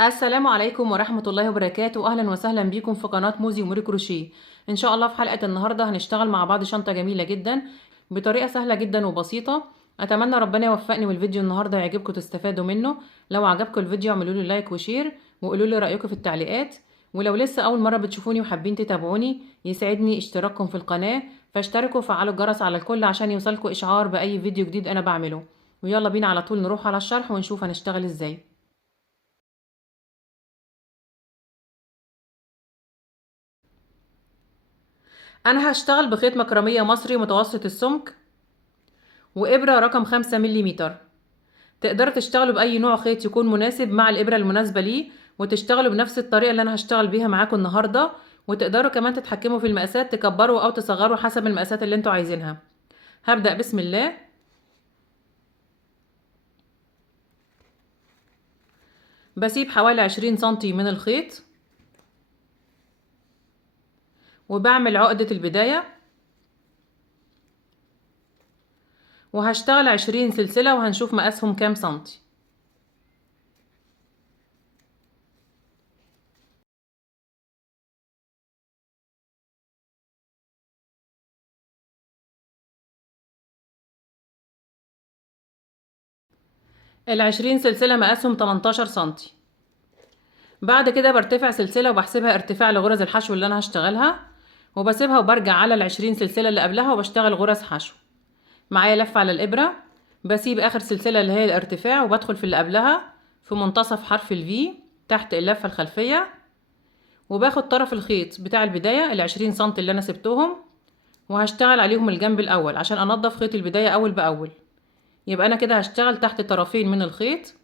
السلام عليكم ورحمة الله وبركاته. أهلا وسهلا بيكم في قناة موزي وموري كروشيه. إن شاء الله في حلقة النهاردة هنشتغل مع بعض شنطة جميلة جدا بطريقة سهلة جدا وبسيطة. أتمنى ربنا يوفقني والفيديو النهاردة يعجبكم تستفادوا منه. لو عجبكم الفيديو اعملوا لي لايك وشير وقولوا لي رأيكم في التعليقات. ولو لسه أول مرة بتشوفوني وحابين تتابعوني يسعدني اشتراككم في القناة، فاشتركوا وفعلوا الجرس على الكل عشان يوصلكوا إشعار بأي فيديو جديد أنا بعمله. ويلا بينا على طول نروح على الشرح ونشوف هنشتغل ازاي. انا هشتغل بخيط مكرمية مصري متوسط السمك وابرة رقم 5 مليمتر. تقدروا تشتغلوا باي نوع خيط يكون مناسب مع الابرة المناسبة ليه، وتشتغلوا بنفس الطريقة اللي انا هشتغل بيها معاكم النهاردة. وتقدروا كمان تتحكموا في المقاسات، تكبروا او تصغروا حسب المقاسات اللي انتوا عايزينها. هبدأ بسم الله. بسيب حوالي 20 سنتي من الخيط وبعمل عقدة البداية، وهشتغل 20 سلسلة وهنشوف مقاسهم كام سنتي. ال20 سلسلة مقاسهم 18 سنتي. بعد كده برتفع سلسلة وبحسبها ارتفاع لغرز الحشو اللي انا هشتغلها، وبسيبها وبرجع على ال20 سلسلة اللي قبلها وبشتغل غرز حشو. معايا لفة على الابرة، بسيب اخر سلسلة اللي هي الارتفاع وبدخل في اللي قبلها في منتصف حرف الفي تحت اللفة الخلفية، وباخد طرف الخيط بتاع البداية ال20 سنتي اللي انا سبتهم وهشتغل عليهم الجنب الاول عشان انضف خيط البداية اول باول. يبقى انا كده هشتغل تحت طرفين من الخيط،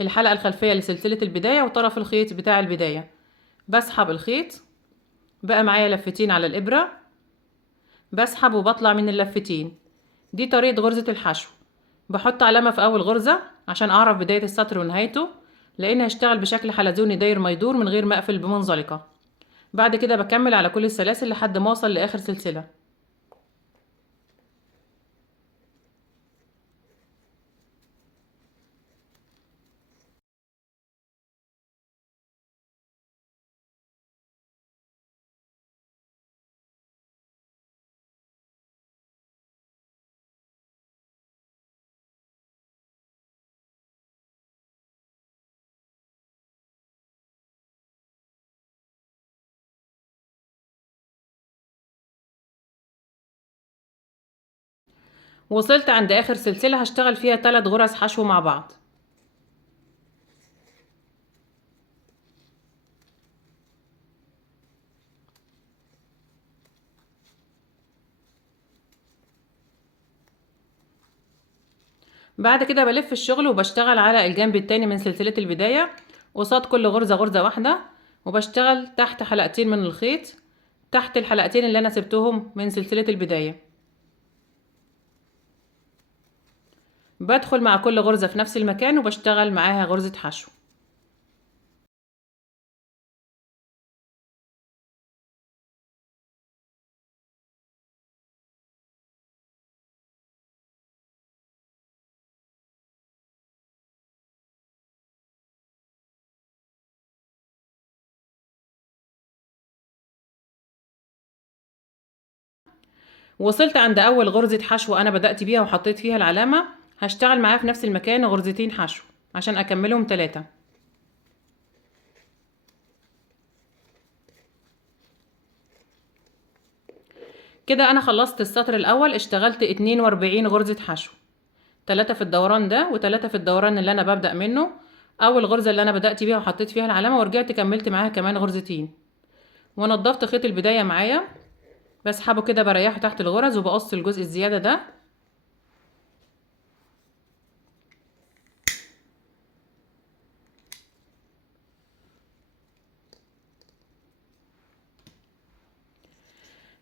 الحلقة الخلفية لسلسلة البداية وطرف الخيط بتاع البداية. بسحب الخيط، بقى معايا لفتين على الإبرة، بسحب وبطلع من اللفتين. دي طريقة غرزة الحشو. بحط علامة في أول غرزة عشان أعرف بداية السطر ونهايته، لأن هشتغل بشكل حلزوني داير ما يدور من غير ما أقفل بمنزلقة. بعد كده بكمل على كل السلاسل لحد ما أوصل لآخر سلسلة. وصلت عند آخر سلسلة هشتغل فيها 3 غرز حشو مع بعض. بعد كده بلف الشغل وبشتغل على الجنب التاني من سلسلة البداية قصاد كل غرزة غرزة واحدة، وبشتغل تحت حلقتين من الخيط تحت الحلقتين اللي انا سبتهم من سلسلة البداية. بدخل مع كل غرزة في نفس المكان وبشتغل معاها غرزة حشو. وصلت عند اول غرزة حشو انا بدأت بيها وحطيت فيها العلامة، هشتغل معاها في نفس المكان غرزتين حشو عشان اكملهم 3. كده انا خلصت السطر الاول، اشتغلت 42 غرزة حشو، 3 في الدوران ده و3 في الدوران اللي انا ببدأ منه. اول غرزة اللي انا بدأت بيها وحطيت فيها العلامة ورجعت كملت معاها كمان غرزتين، ونضفت خيط البداية معايا. بسحبه كده بريحه تحت الغرز وبقص الجزء الزيادة ده.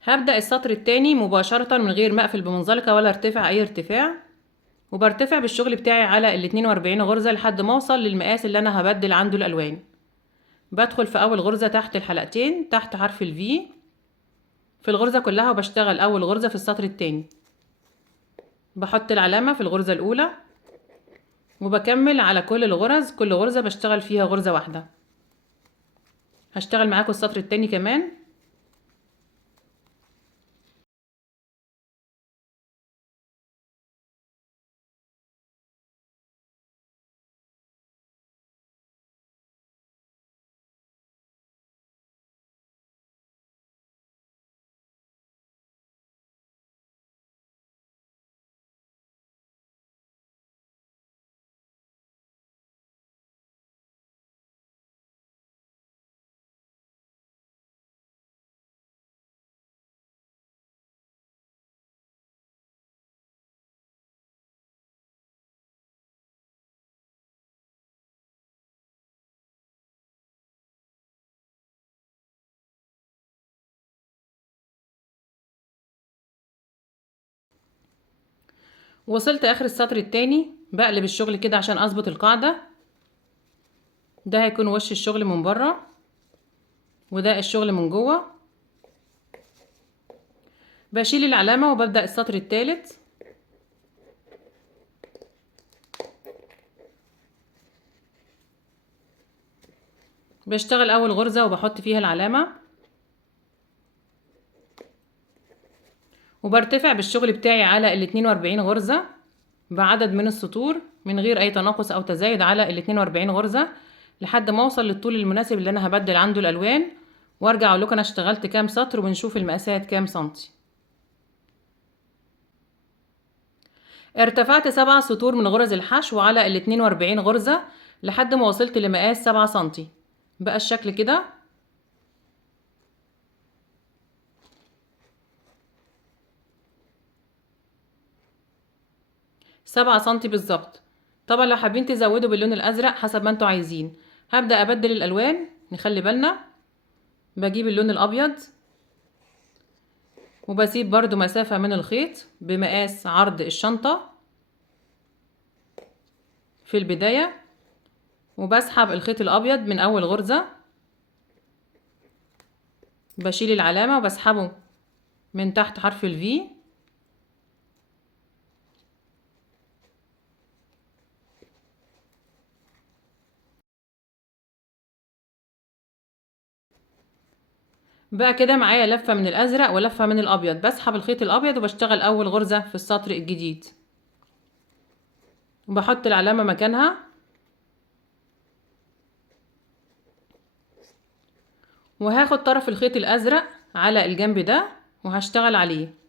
هبدأ السطر التاني مباشرة من غير ما اقفل بمنزلقة ولا ارتفع اي ارتفاع، وبرتفع بالشغل بتاعي على ال 42 غرزة لحد ما اوصل للمقاس اللي انا هبدل عنده الالوان. بدخل في اول غرزة تحت الحلقتين تحت حرف الفي في الغرزة كلها، وبشتغل اول غرزة في السطر التاني. بحط العلامة في الغرزة الاولى وبكمل على كل الغرز، كل غرزة بشتغل فيها غرزة واحدة. هشتغل معاكم السطر التاني كمان. وصلت اخر السطر التاني، بقلب الشغل كده عشان اظبط القاعدة. ده هيكون وش الشغل من بره، وده الشغل من جوه. بشيل العلامة وببدأ السطر التالت. بشتغل اول غرزة وبحط فيها العلامة، وبرتفع بالشغل بتاعي على ال 42 غرزة بعدد من السطور من غير اي تناقص او تزايد على ال 42 غرزة لحد ما اوصل للطول المناسب اللي انا هبدل عنده الالوان، وارجع اقول لكم انا اشتغلت كام سطر ونشوف المقاسات كام سنتي. ارتفعت 7 سطور من غرز الحشو على ال 42 غرزة لحد ما وصلت لمقاس 7 سنتي. بقى الشكل كده. 7 سنتي بالظبط. طبعا لو حابين تزودوا باللون الازرق حسب ما انتوا عايزين. هبدأ ابدل الالوان، نخلي بالنا. بجيب اللون الابيض وبسيب برضو مسافة من الخيط بمقاس عرض الشنطة في البداية، وبسحب الخيط الابيض من اول غرزة، بشيل العلامة وبسحبه من تحت حرف الفي، بقى كده معايا لفة من الازرق ولفة من الابيض. بسحب الخيط الابيض وبشتغل اول غرزة في السطر الجديد، وبحط العلامة مكانها، وهاخد طرف الخيط الازرق على الجنب ده وهشتغل عليه.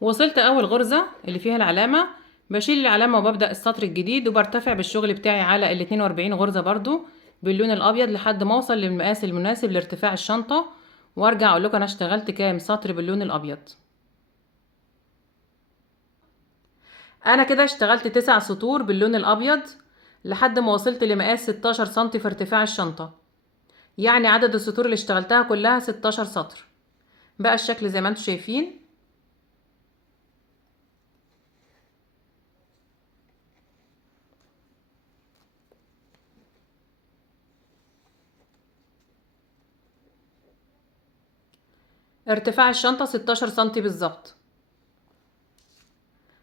وصلت اول غرزة اللي فيها العلامة، بشيل العلامة وببدأ السطر الجديد، وبرتفع بالشغل بتاعي على ال 42 غرزة برضو باللون الابيض لحد ما اوصل للمقاس المناسب لارتفاع الشنطة، وارجع اقول لكم انا اشتغلت كام سطر باللون الابيض. انا كده اشتغلت 9 سطور باللون الابيض لحد ما وصلت لمقاس 16 سنتي في ارتفاع الشنطة، يعني عدد السطور اللي اشتغلتها كلها 16 سطر. بقى الشكل زي ما انتم شايفين. ارتفاع الشنطة 16 سنتي بالظبط.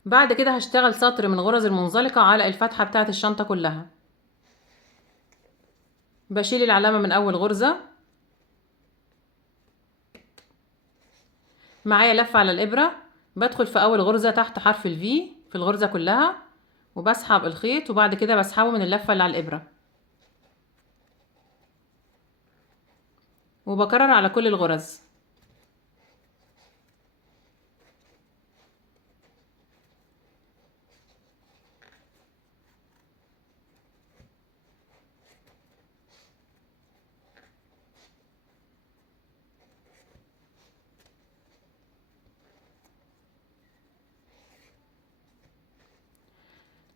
بعد كده هشتغل سطر من غرز المنزلقة على الفتحة بتاعة الشنطة كلها. بشيل العلامة من اول غرزة، معايا لفة على الابرة، بدخل في اول غرزة تحت حرف الفي في الغرزة كلها، وبسحب الخيط، وبعد كده بسحبه من اللفة اللي على الابرة، وبكرر على كل الغرز.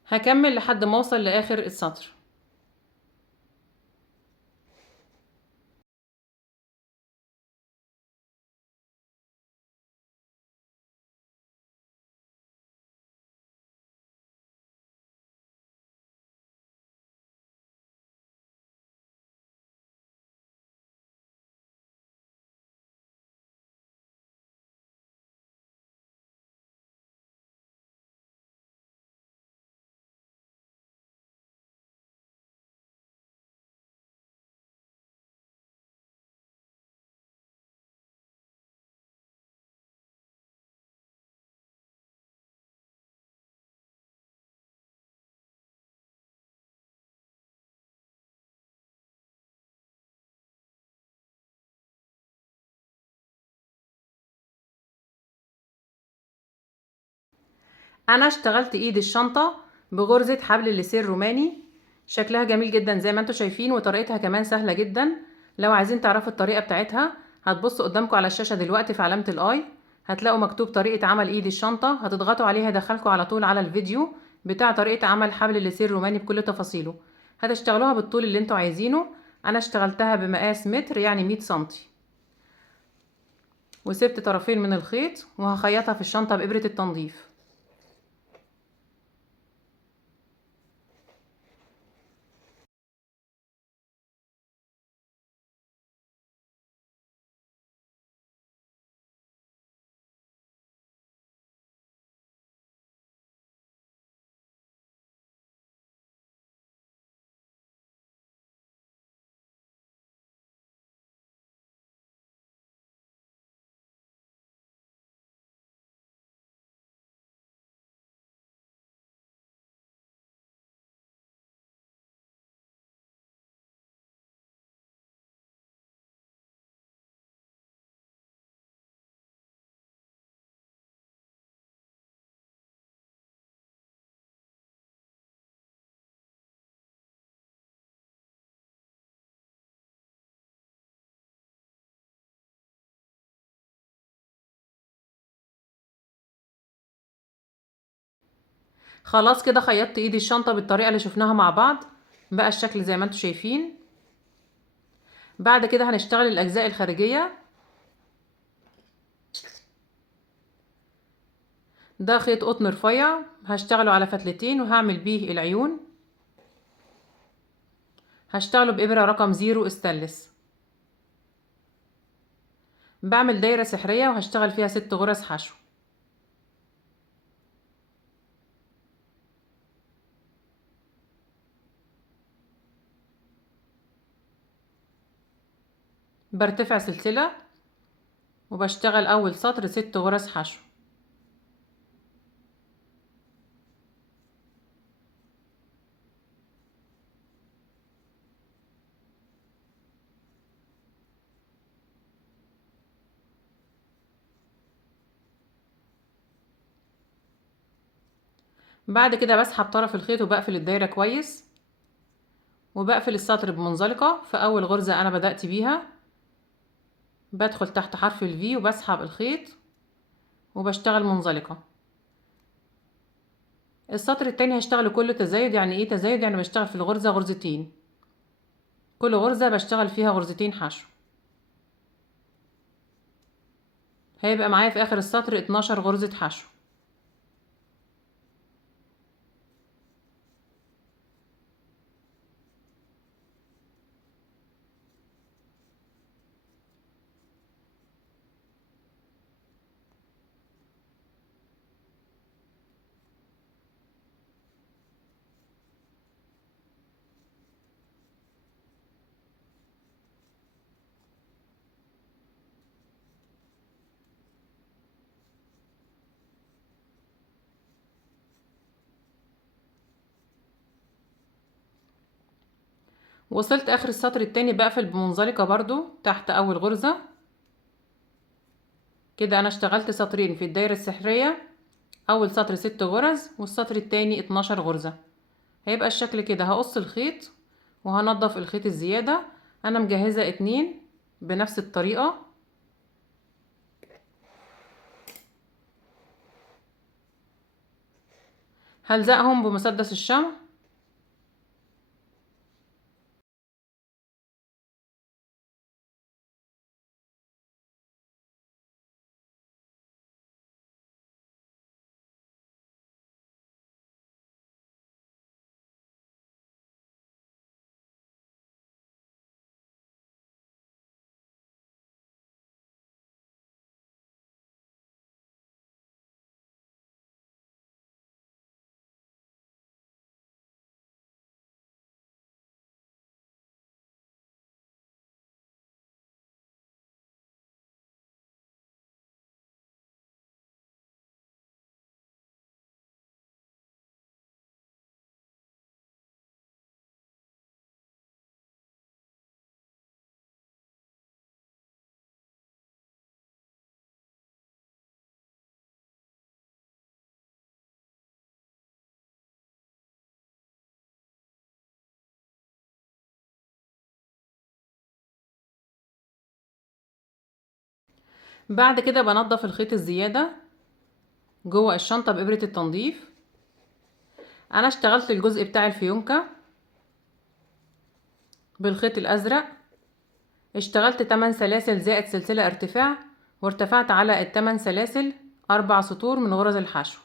هكمل لحد ما اوصل لاخر السطر. انا اشتغلت ايد الشنطة بغرزة حبل الليسيه الروماني، شكلها جميل جدا زي ما انتوا شايفين، وطريقتها كمان سهلة جدا. لو عايزين تعرفوا الطريقة بتاعتها هتبصوا قدامكم على الشاشة دلوقتي في علامة الاي، هتلاقوا مكتوب طريقة عمل ايد الشنطة، هتضغطوا عليها يدخلكم على طول على الفيديو بتاع طريقة عمل حبل الليسيه الروماني بكل تفاصيله. هتشتغلوها بالطول اللي انتوا عايزينه. انا اشتغلتها بمقاس متر يعني 100 سنتي، وسبت طرفين من الخيط وهخيطها في الشنطة بإبرة التنظيف. خلاص كده خيطت ايد الشنطة بالطريقة اللي شفناها مع بعض، بقى الشكل زي ما انتوا شايفين. بعد كده هنشتغل الاجزاء الخارجية. ده خيط قطن رفيع هشتغله على فتلتين وهعمل بيه العيون، هشتغله بإبرة رقم 0 استانلس. بعمل دايرة سحرية وهشتغل فيها 6 غرز حشو. برتفع سلسلة وبشتغل اول سطر 6 غرز حشو. بعد كده بسحب طرف الخيط وبقفل الدايرة كويس، وبقفل السطر بمنزلقة في اول غرزة انا بدأت بيها. بدخل تحت حرف الفي وبسحب الخيط وبشتغل منزلقة. السطر التاني هشتغله كله تزايد. يعني ايه تزايد؟ يعني بشتغل في الغرزة غرزتين، كل غرزة بشتغل فيها غرزتين حشو. هيبقى معايا في اخر السطر 12 غرزة حشو. وصلت اخر السطر التاني بقفل بمنزلقة برضو تحت اول غرزة. كده انا اشتغلت سطرين في الدايرة السحرية، اول سطر 6 غرز والسطر التاني 12 غرزة. هيبقى الشكل كده. هقص الخيط وهنضف الخيط الزيادة. انا مجهزة 2 بنفس الطريقة. هلزقهم بمسدس الشمع. بعد كده بنضف الخيط الزيادة جوه الشنطة بإبرة التنظيف. انا اشتغلت الجزء بتاع الفيونكة بالخيط الازرق. اشتغلت 8 سلاسل زائد سلسلة ارتفاع، وارتفعت على ال8 سلاسل 4 سطور من غرز الحشو.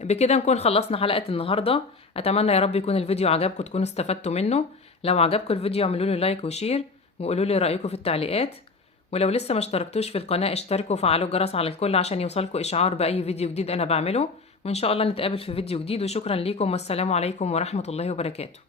بكده نكون خلصنا حلقة النهاردة. اتمنى يا رب يكون الفيديو عجبكم، تكونوا استفدتوا منه. لو عجبكم الفيديو اعملوا لي لايك وشير، وقولوا لي رأيكم في التعليقات. ولو لسه ما اشتركتوش في القناة اشتركوا وفعلوا الجرس على الكل عشان يوصلكوا اشعار بأي فيديو جديد انا بعمله. وان شاء الله نتقابل في فيديو جديد، وشكرا ليكم والسلام عليكم ورحمة الله وبركاته.